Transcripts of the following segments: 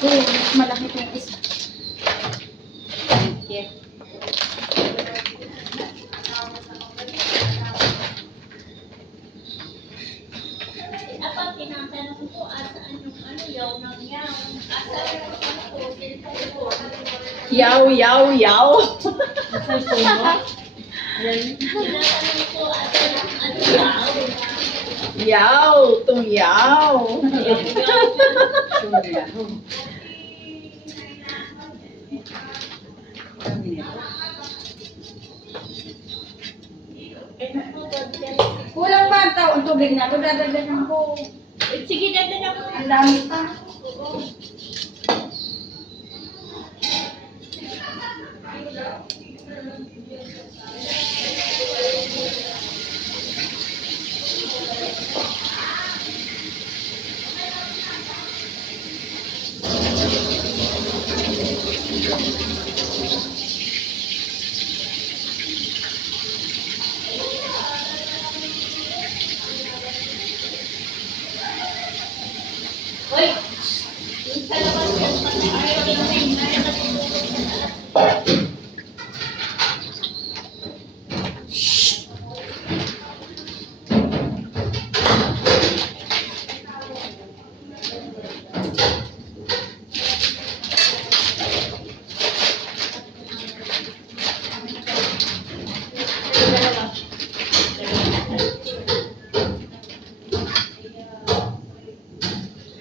Oo, mas malaki po yung isa. Thank you. Apa, tinatanong ko, asaan yung ano, yaw ng yaw? Asaan yung ano ko, cellphone ko? Yaw, yaw, yaw. Tinatanong ko, asaan yung ano, yaw? Yaw, tung yaw. Kulang ba ang taon tubig na? Ito dadagdagan ko. Sige, dadagan mo. Ang dami pa. Oo. Hoy! Yung sa labas yan, patay ayaw na may natutulog na.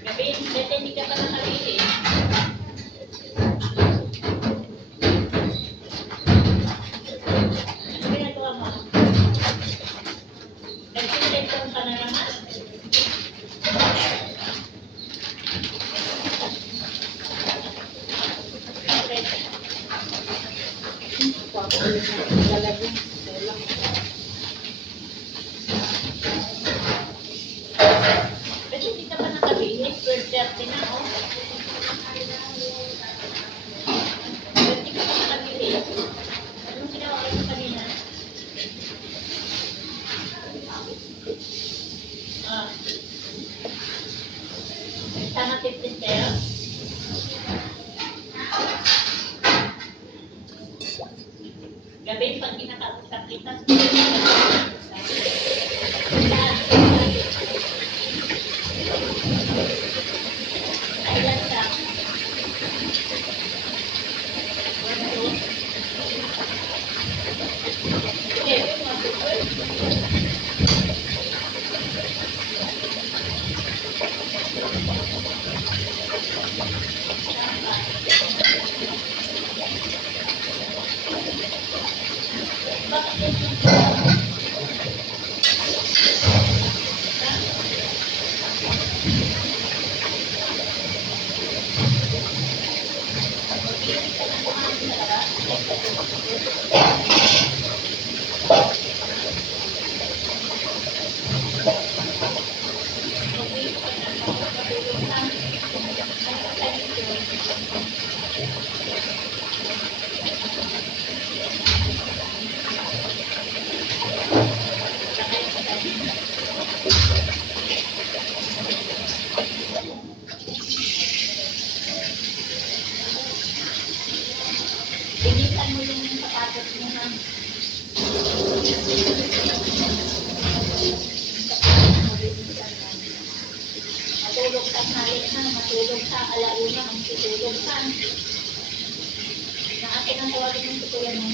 Gabi, dati hindi ka pa nakabili. Ano ginagawa mo? Nagsisenton ka na naman? Kasi hindi ka pa nakabili. 12:30 na, oh. Ba't di ka pa nakabili? Anong ginawa ko sa kanina? Ah. Tama 15 kayo? Gabi, pag kinakausap kita, kailan ka? Sige, mag-good. Bilisan mo yung sapatos mo na. Matulog ka halik na, matulog ka, alauna, matulog ka. Na akin ang tawagin ng tutulan mo.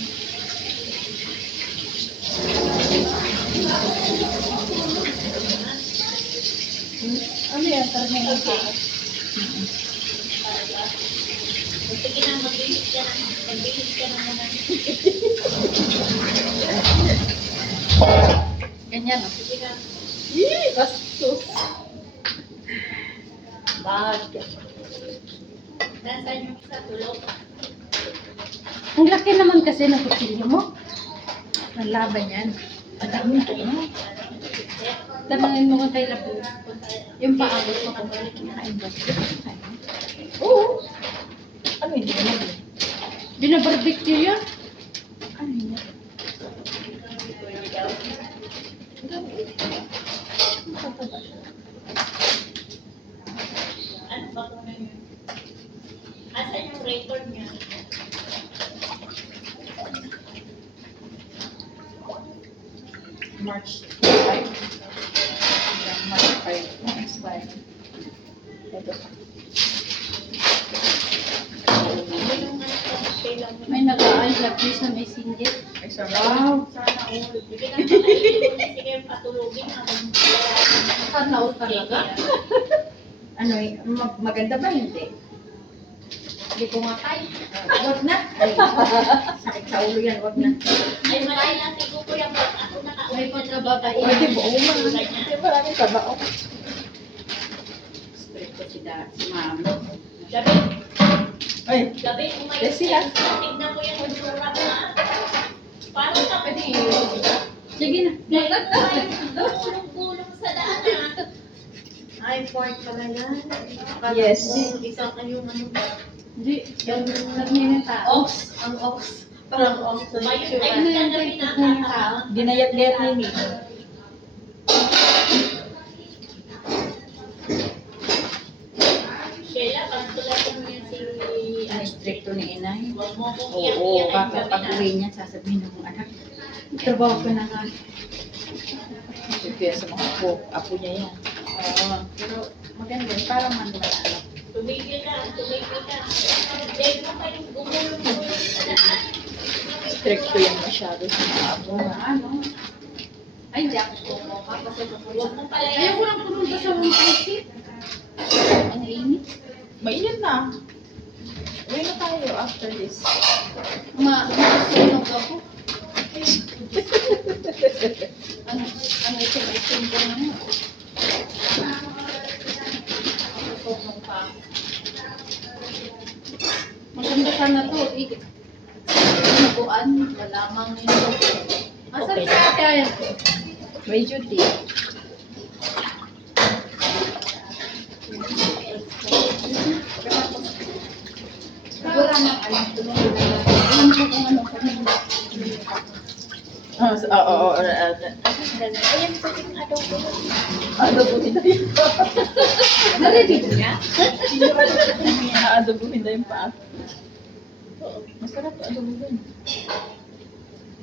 Ano yan? Tarmay ng Okay. taas. Sige na, magbihis ka na. Magbihis ka na naman. Ganyan, no? Sige na. Bastos. Bag. Nasaan yung sa tulog? Ang laki naman kasi ng kutsilyo mo. Ang laban yan. Ang dami ito, no? Tanungin mo kung kay Lapu. Yung paabot mo kung kinakain ba? Oo. Ano hindi naman? Binabarbecue yan. Ano yan? Ano ba kung ano yun? record niya. March 5. March 5. March 5. Ito. Yung ano ko, kailan mo. May nag-I love you sa messenger. Ay, wow. Sana all. Hindi na makailan. Sige, patulogin naman. Sana all talaga. Ano, maganda ba hindi? Hindi ko nga kaya. Wag na. Ay, sakit sa ulo yan, wag na. Ay, malay natin ko kuya po. Ako May nakauwi na pagkababae. Pwede ba? Oo, Di ba namin tabao? Strict ko si mama. Gabi, Ay, gabi, umayon Yes, sila. tignan mo yung itsura mo, ha? Paano ka pwede Sige na. gulong-gulong sa daan, ha? Ay, pork pala yan. Yes. Isa kayong ano ba? Hindi. Yung nagninita. Ox. Ang ox. Parang ox. Ayun, ayun ka na pinakakao. dinayat-gayat ni Mimi. Sheila, pagtulatan mo yan si... Ang stricto ni inay. Huwag mo kong Oo, iyak-iyak. baka pag uwi niya, sasabihin ng mga anak. Trabaho ko na nga. Kaya sa mga apo niya yan. Oo. Pero maganda yun, parang manuwala. Tumigil ka, tumigil ka. Dahil mo kayong gumulong-gulong sa daan. Stricto yan masyado sa mga apo. Ano? Ay, hindi ako kumo ka. Kasi Huwag mo pala yan. ayaw ko lang pumunta sa mga kasi. Ang init. Mainit na. Uwi na tayo after this. Masunog ako. Ano itim ko naman. Masunog pa. Maganda sana to. Nabuan. Malamang nito. Asan Okay. si ate ayan? May duty. Wala nang alam ko nung alam ko kung ano ko nung Oo. Ayan po yung adobo. Aadobuhin na yun. narinig niya? Aadobuhin na yung paa. Masarap adobuhin.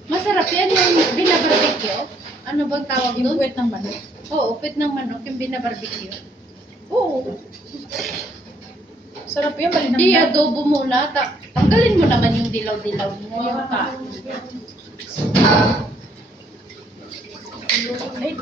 Masarap yan yung binabarbecue. Ano bang tawag Yung doon? puwet ng manok. Oo, upit ng manok yung binabarbecue. Oo. Sarap yan, malinang Di adobo muna. Tanggalin mo naman yung dilaw-dilaw mo. Yung pa. Ay,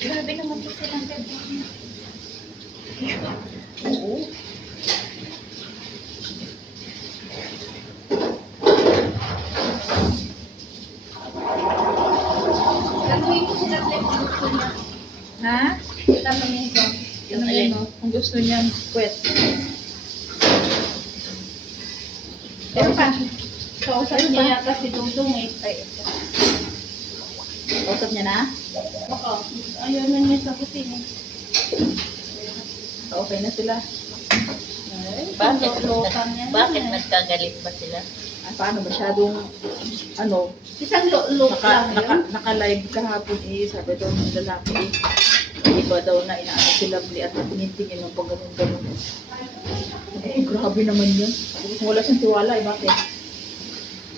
grabe naman kasi ng bebe. Oo. Tanungin mo sila kung gusto niya. Ha? Tanungin ko. Yung Tanungin mo. Kung gusto niyan, puwet. Pero pa, kausap niya yata si Dudong eh. Ay, kausap niya na? Oo. Ayaw na niya sagutin eh. Okay na sila. Ay, Bakit? Bakit nagkagalit ba sila? paano masyadong, ano, Isang look lang yun. naka-live kahapon eh, sabi daw ng lalaki eh, iba daw na inaano sila bli at tinitingin ng pag ganun-ganun. Eh, grabe naman yun. Kung wala siyang tiwala eh, bakit?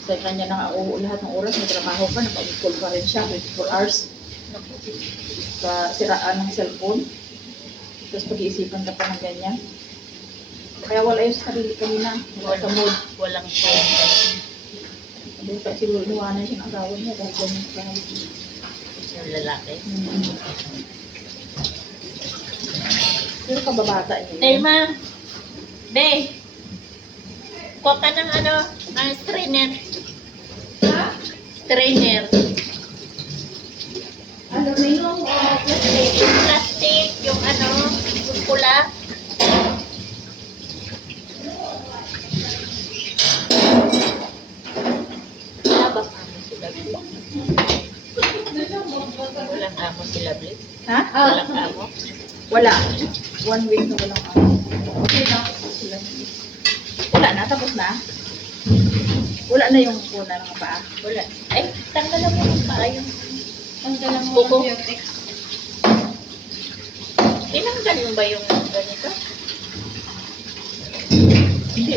Sa kanya na lahat ng oras, may trabaho ka, nakapag-call pa rin siya, 24 hours. Sa siraan ng cellphone. Tapos pag-iisipan ka pa ng ganyan. Kaya wala yun sa sarili kanina. Wala sa mood. Walang kwenta. Sabi ko, siguro iwanan siya ng asawa niya dahil ganyan sa kahit. Yung lalaki. Pero kababata niya. Telma, Be, kuha ka ng ano, ng strainer. Ha? Strainer. Aluminum o plastic? Yung plastic, yung ano, yung pula. Habang amo sila, Be. Walang amo sila, Be. Ha? Walang amo. Wala. 1 week na walang ano. Okay na. lang. Wala na, tapos na. Wala na yung una ng paa. Wala. Ay, tanggalan mo yung paa yung Tanggalan mo Buko. ng biotex. tinanggal mo ba yung ganito? Hindi.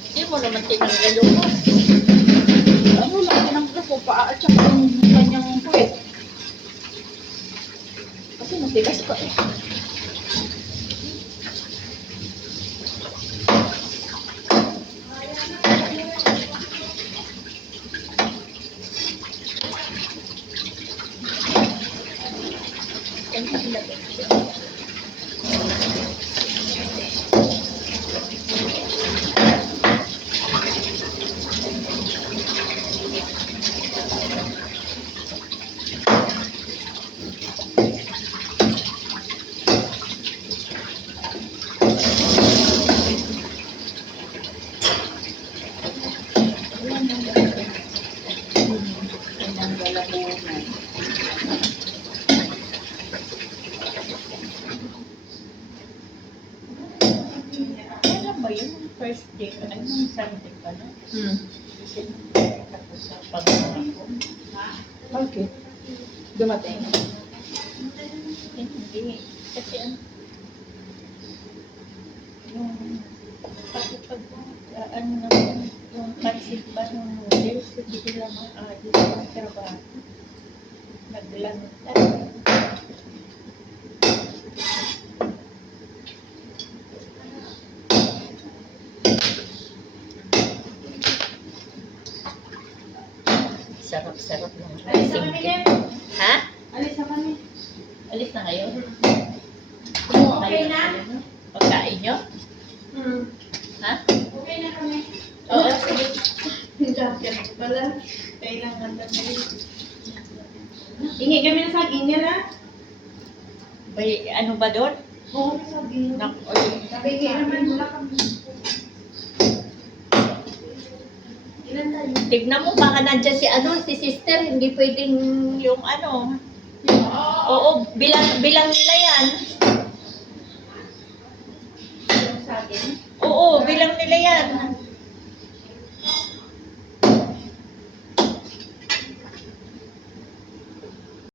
Hindi mo naman tinanggal yung mo. Ano lang, tinanggal ko paa at saka yung kanyang puwet. Kasi matigas pa eh. Tinanggalan muna. Alam ba yun? First day pa lang, yung Sunday pa lang. Kasi tapos sa pag-ako. Okay. Dumating. Hindi. Kasi yung pag ano naman, yung pansit ba ng noodles, hindi sila maalis ng trabaho. Naglantan. Sarap-sarap ng Alis na racing kami, game. Nen. Ha? Alis na kami. Alis na kayo? Okay na? Pagkain nyo? Ha? Okay na kami. Oo, sige. Yung jacket pala. Kailangan na rin. Hingi kami ng saging niya na. May ano ba doon? Oo, may saging. Nabigay naman mula kami. Ilan tayo? Tignan mo, baka nandyan si sister, hindi pwedeng yung ano. Oo, bilang nila yan. Yung saging.